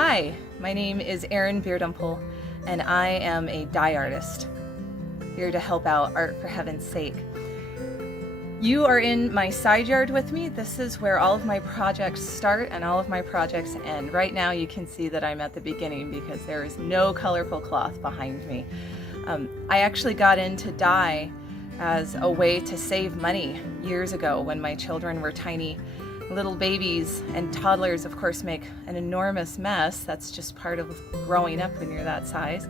Hi, my name is Erin Beardemphyl, and I am a dye artist, here to help out Art for Heaven's Sake. You are in my side yard with me. This is where all of my projects start and all of my projects end. Right now you can see that I'm at the beginning because there is no colorful cloth behind me. I actually got into dye as a way to save money years ago when my children were tiny. Little babies and toddlers, of course, make an enormous mess. That's just part of growing up when you're that size.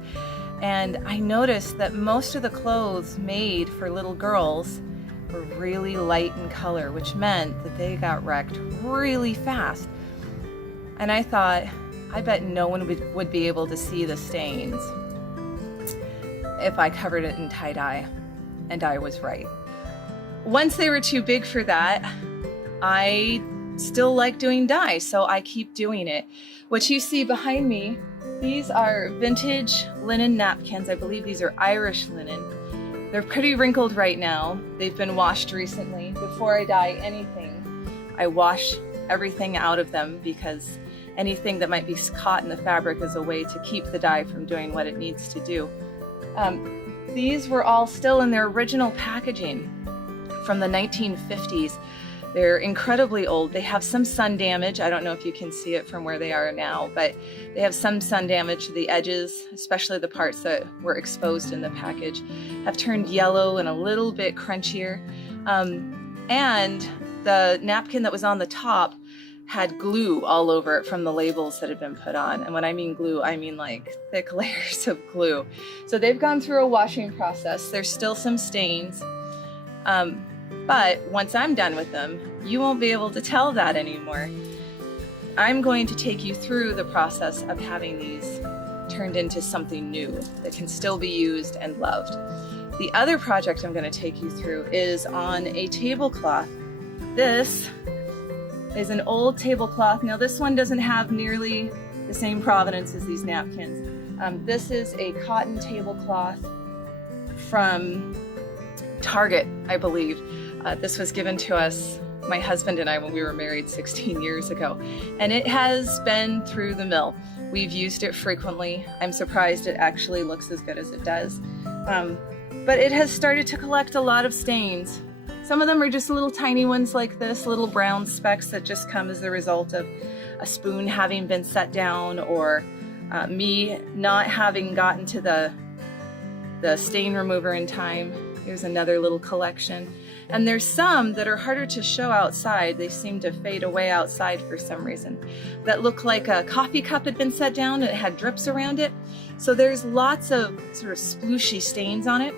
And I noticed that most of the clothes made for little girls were really light in color, which meant that they got wrecked really fast. And I thought, I bet no one would be able to see the stains if I covered it in tie-dye. And I was right. Once they were too big for that, I still like doing dye, so I keep doing it. What you see behind me, these are vintage linen napkins. I believe these are Irish linen. They're pretty wrinkled right now. They've been washed recently. Before I dye anything, I wash everything out of them because anything that might be caught in the fabric is a way to keep the dye from doing what it needs to do. These were all still in their original packaging from the 1950s. They're incredibly old. They have some sun damage. I don't know if you can see it from where they are now, but they have some sun damage. The edges, especially the parts that were exposed in the package, have turned yellow and a little bit crunchier. And the napkin that was on the top had glue all over it from the labels that had been put on. And when I mean glue, I mean like thick layers of glue. So they've gone through a washing process. There's still some stains. But once I'm done with them, you won't be able to tell that anymore. I'm going to take you through the process of having these turned into something new that can still be used and loved. The other project I'm going to take you through is on a tablecloth. This is an old tablecloth. Now this one doesn't have nearly the same provenance as these napkins. This is a cotton tablecloth from Target, I believe. This was given to us, my husband and I, when we were married 16 years ago. And it has been through the mill. We've used it frequently. I'm surprised it actually looks as good as it does. But it has started to collect a lot of stains. Some of them are just little tiny ones like this, little brown specks that just come as the result of a spoon having been set down or me not having gotten to the stain remover in time. Here's another little collection. And there's some that are harder to show outside. They seem to fade away outside for some reason. That look like a coffee cup had been set down and it had drips around it. So there's lots of sort of splooshy stains on it.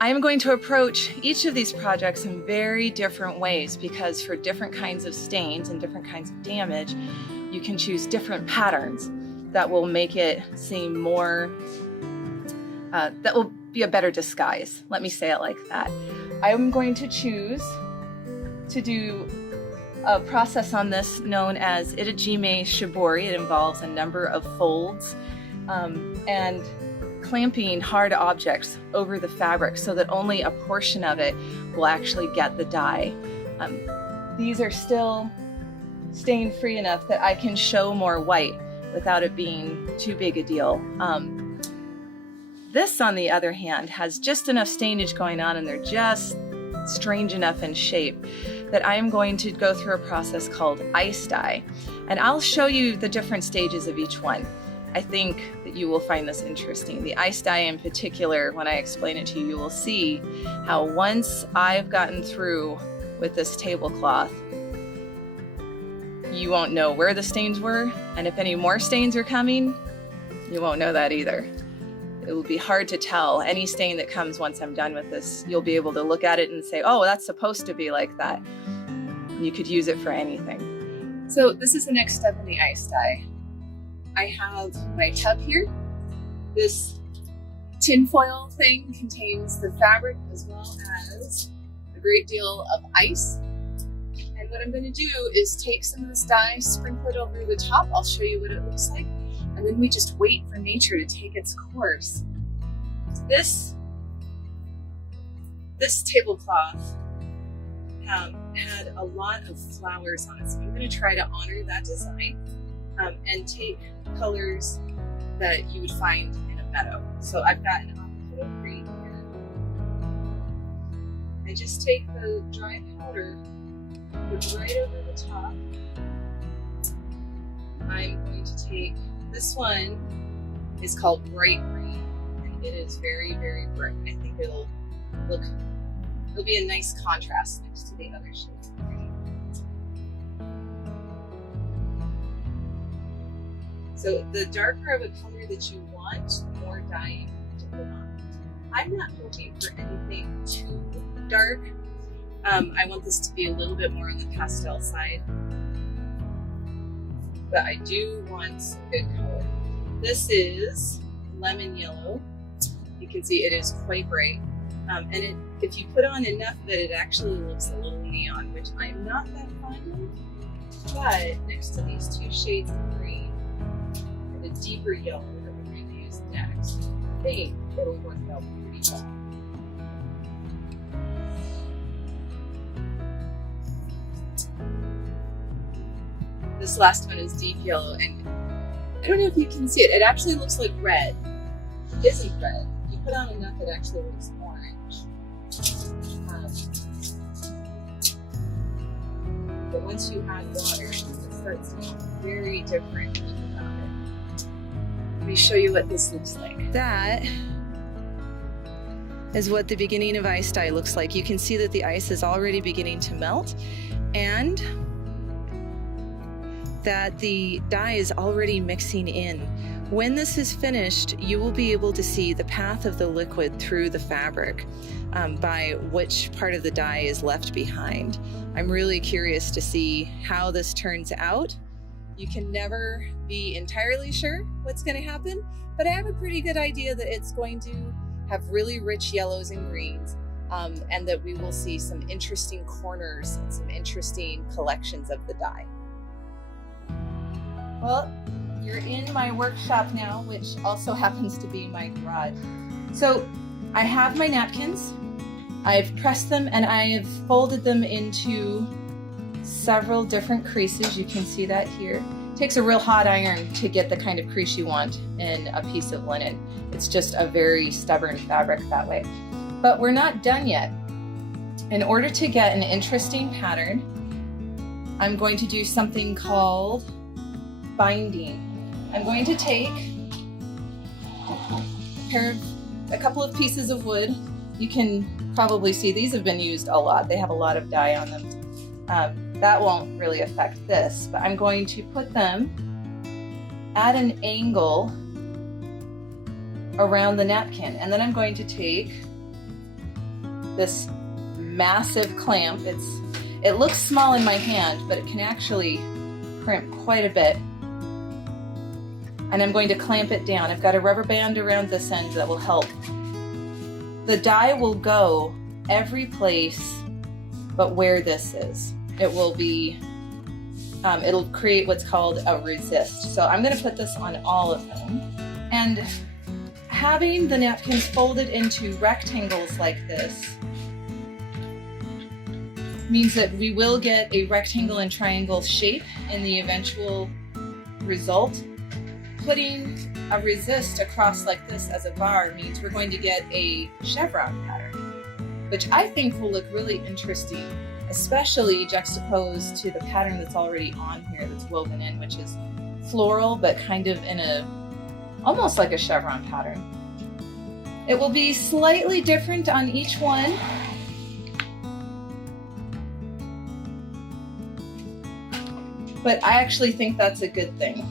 I am going to approach each of these projects in very different ways because for different kinds of stains and different kinds of damage, you can choose different patterns that will make it seem more, that will be a better disguise. Let me say it like that. I'm going to choose to do a process on this known as Itagime Shibori. It involves a number of folds and clamping hard objects over the fabric so that only a portion of it will actually get the dye. These are still stain free enough that I can show more white without it being too big a deal. This, on the other hand, has just enough stainage going on and they're just strange enough in shape that I am going to go through a process called ice dye. And I'll show you the different stages of each one. I think that you will find this interesting. The ice dye in particular, when I explain it to you, you will see how once I've gotten through with this tablecloth, you won't know where the stains were. And if any more stains are coming, you won't know that either. It will be hard to tell. Any stain that comes once I'm done with this, you'll be able to look at it and say, oh, that's supposed to be like that. And you could use it for anything. So this is the next step in the ice dye. I have my tub here. This tinfoil thing contains the fabric as well as a great deal of ice. And what I'm going to do is take some of this dye, sprinkle it over the top. I'll show you what it looks like. And then we just wait for nature to take its course. This tablecloth had a lot of flowers on it, so I'm going to try to honor that design. and take colors that you would find in a meadow. So I've got an avocado green here. I just take the dry powder, put it right over the top. I'm going to take, this one is called bright green, and it is very, very bright. I think it'll be a nice contrast next to the other shades of green. So the darker of a color that you want, the more dye you have to put on. I'm not looking for anything too dark. I want this to be a little bit more on the pastel side, but I do want some good color. This is lemon yellow. You can see it is quite bright. And if you put on enough of it, it actually looks a little neon, which I'm not that fond of. But next to these two shades of green and a deeper yellow that we're going to use next, I think it'll work out pretty well. This last one is deep yellow, and I don't know if you can see it. It actually looks like red. It isn't red. If you put on enough, it actually looks orange. But once you add water, it starts to look very different when you add it. Let me show you what this looks like. That is what the beginning of ice dye looks like. You can see that the ice is already beginning to melt, and that the dye is already mixing in. When this is finished, you will be able to see the path of the liquid through the fabric by which part of the dye is left behind. I'm really curious to see how this turns out. You can never be entirely sure what's going to happen, but I have a pretty good idea that it's going to have really rich yellows and greens, and that we will see some interesting corners and some interesting collections of the dye. Well, you're in my workshop now, which also happens to be my garage. So I have my napkins, I've pressed them, and I have folded them into several different creases. You can see that here. It takes a real hot iron to get the kind of crease you want in a piece of linen. It's just a very stubborn fabric that way. But we're not done yet. In order to get an interesting pattern, I'm going to do something called binding. I'm going to take a couple of pieces of wood. You can probably see these have been used a lot. They have a lot of dye on them. That won't really affect this, but I'm going to put them at an angle around the napkin. And then I'm going to take this massive clamp. It looks small in my hand, but it can actually crimp quite a bit. And I'm going to clamp it down. I've got a rubber band around this end that will help. The dye will go every place but where this is. It will be, it'll create what's called a resist. So I'm going to put this on all of them. And having the napkins folded into rectangles like this means that we will get a rectangle and triangle shape in the eventual result. Putting a resist across like this as a bar means we're going to get a chevron pattern, which I think will look really interesting, especially juxtaposed to the pattern that's already on here that's woven in, which is floral, but kind of in almost like a chevron pattern. It will be slightly different on each one. But I actually think that's a good thing.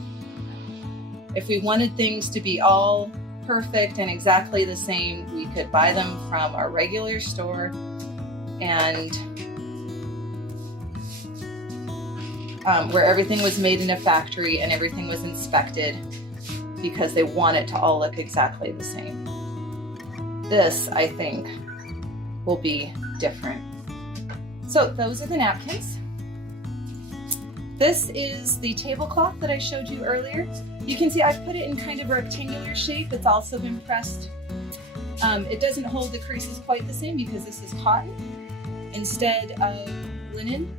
If we wanted things to be all perfect and exactly the same, we could buy them from a regular store and where everything was made in a factory and everything was inspected because they want it to all look exactly the same. This, I think, will be different. So those are the napkins. This is the tablecloth that I showed you earlier. You can see I've put it in kind of a rectangular shape. It's also been pressed. It doesn't hold the creases quite the same because this is cotton instead of linen.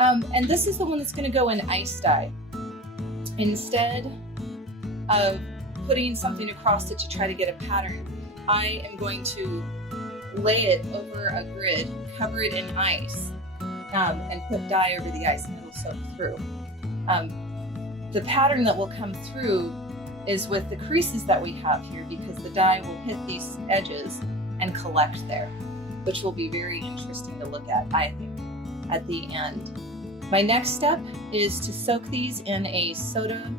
And this is the one that's going to go in ice dye. instead of putting something across it to try to get a pattern, I am going to lay it over a grid, cover it in ice, and put dye over the ice, and it will soak through. The pattern that will come through is with the creases that we have here, because the dye will hit these edges and collect there, which will be very interesting to look at, I think, at the end. My next step is to soak these in a soda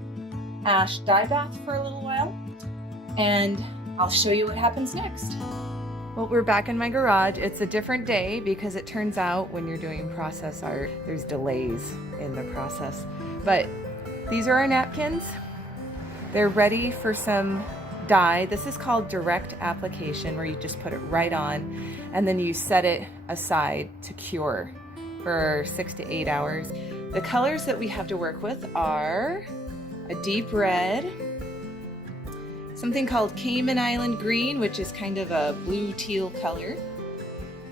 ash dye bath for a little while, and I'll show you what happens next. Well, we're back in my garage. It's a different day because it turns out when you're doing process art, there's delays in the process. But these are our napkins. They're ready for some dye. This is called direct application, where you just put it right on and then you set it aside to cure for 6 to 8 hours. The colors that we have to work with are a deep red, something called Cayman Island green, which is kind of a blue teal color,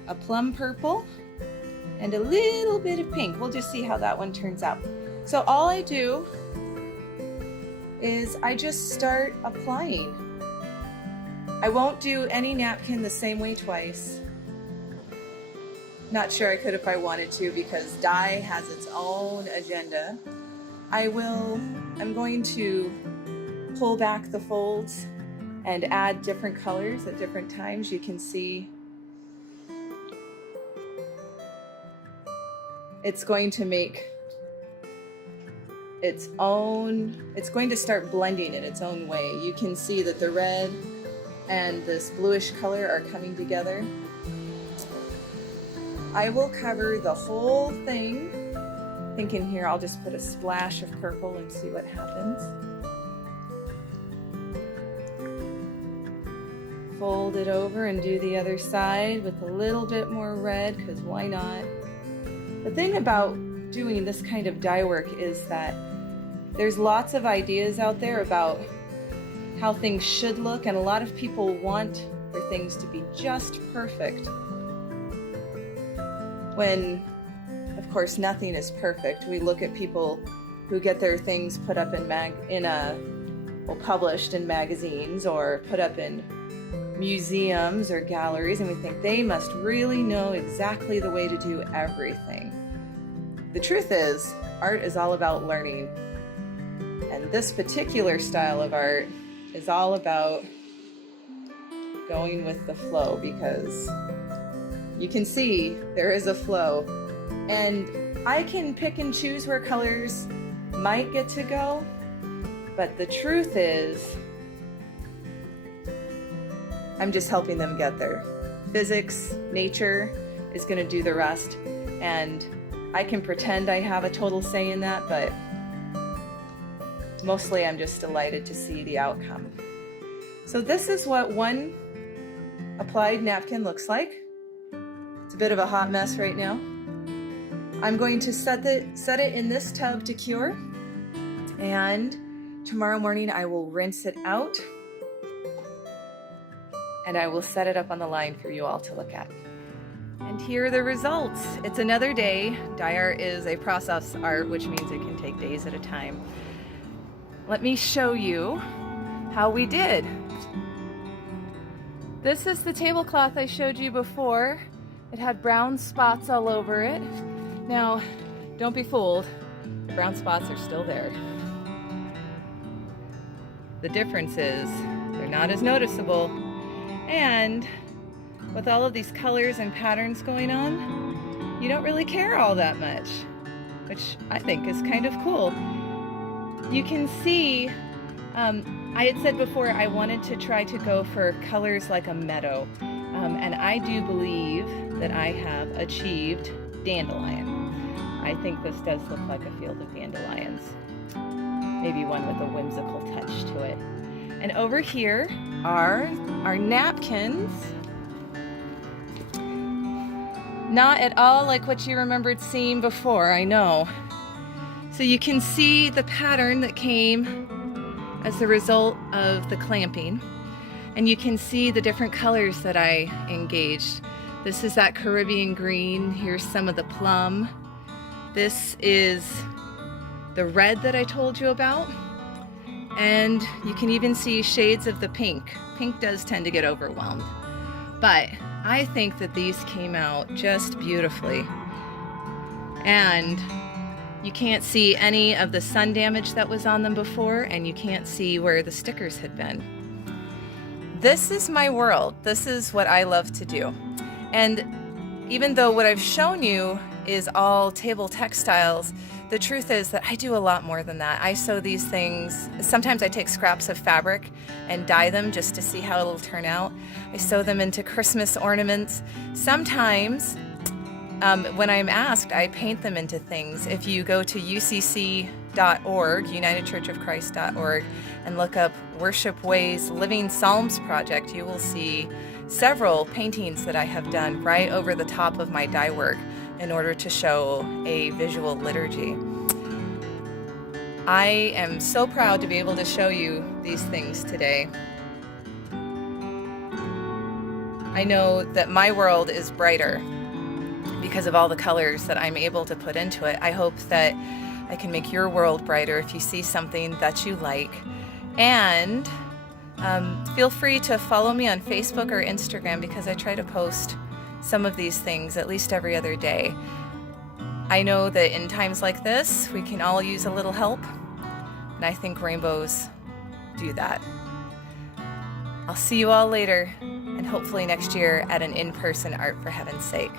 a plum purple, and a little bit of pink. We'll just see how that one turns out. So all I do is I just start applying. I won't do any napkin the same way twice. Not sure I could if I wanted to, because dye has its own agenda. I'm going to pull back the folds and add different colors at different times. You can see it's going to make its own, it's going to start blending in its own way. You can see that the red and this bluish color are coming together. I will cover the whole thing. Thinking here, I'll just put a splash of purple and see what happens. Fold it over and do the other side with a little bit more red, because why not? The thing about doing this kind of dye work is that there's lots of ideas out there about how things should look, and a lot of people want for things to be just perfect, when of course nothing is perfect. We look at people who get their things put up published in magazines or put up in museums or galleries, and we think they must really know exactly the way to do everything. The truth is, art is all about learning. And this particular style of art is all about going with the flow, because you can see there is a flow. And I can pick and choose where colors might get to go, but the truth is, I'm just helping them get there. Physics, nature is going to do the rest, and I can pretend I have a total say in that, but mostly I'm just delighted to see the outcome. So this is what one applied napkin looks like. It's a bit of a hot mess right now. I'm going to set it in this tub to cure, and tomorrow morning I will rinse it out, and I will set it up on the line for you all to look at. And here are the results. It's another day. Dye art is a process art, which means it can take days at a time. Let me show you how we did. This is the tablecloth I showed you before. It had brown spots all over it. Now, don't be fooled. The brown spots are still there. The difference is they're not as noticeable. And with all of these colors and patterns going on, you don't really care all that much, which I think is kind of cool. You can see, I had said before I wanted to try to go for colors like a meadow, and I do believe that I have achieved dandelion. I think this does look like a field of dandelions, maybe one with a whimsical touch to it. And over here are our napkins. Not at all like what you remembered seeing before, I know. So you can see the pattern that came as the result of the clamping. And you can see the different colors that I engaged. This is that Caribbean green. Here's some of the plum. This is the red that I told you about, and you can even see shades of the pink. Pink does tend to get overwhelmed, but I think that these came out just beautifully. And you can't see any of the sun damage that was on them before, and you can't see where the stickers had been. This is my world. This is what I love to do. And even though what I've shown you is all table textiles, the truth is that I do a lot more than that. I sew these things. Sometimes I take scraps of fabric and dye them just to see how it'll turn out. I sew them into Christmas ornaments. Sometimes, when I'm asked, I paint them into things. If you go to ucc.org, UnitedChurchOfChrist.org, and look up Worship Way's Living Psalms Project, you will see several paintings that I have done right over the top of my dye work in order to show a visual liturgy. I am so proud to be able to show you these things today. I know that my world is brighter because of all the colors that I'm able to put into it. I hope that I can make your world brighter if you see something that you like. And feel free to follow me on Facebook or Instagram, because I try to post some of these things at least every other day. I know that in times like this, we can all use a little help, and I think rainbows do that. I'll see you all later, and hopefully next year at an in-person Art for Heaven's Sake.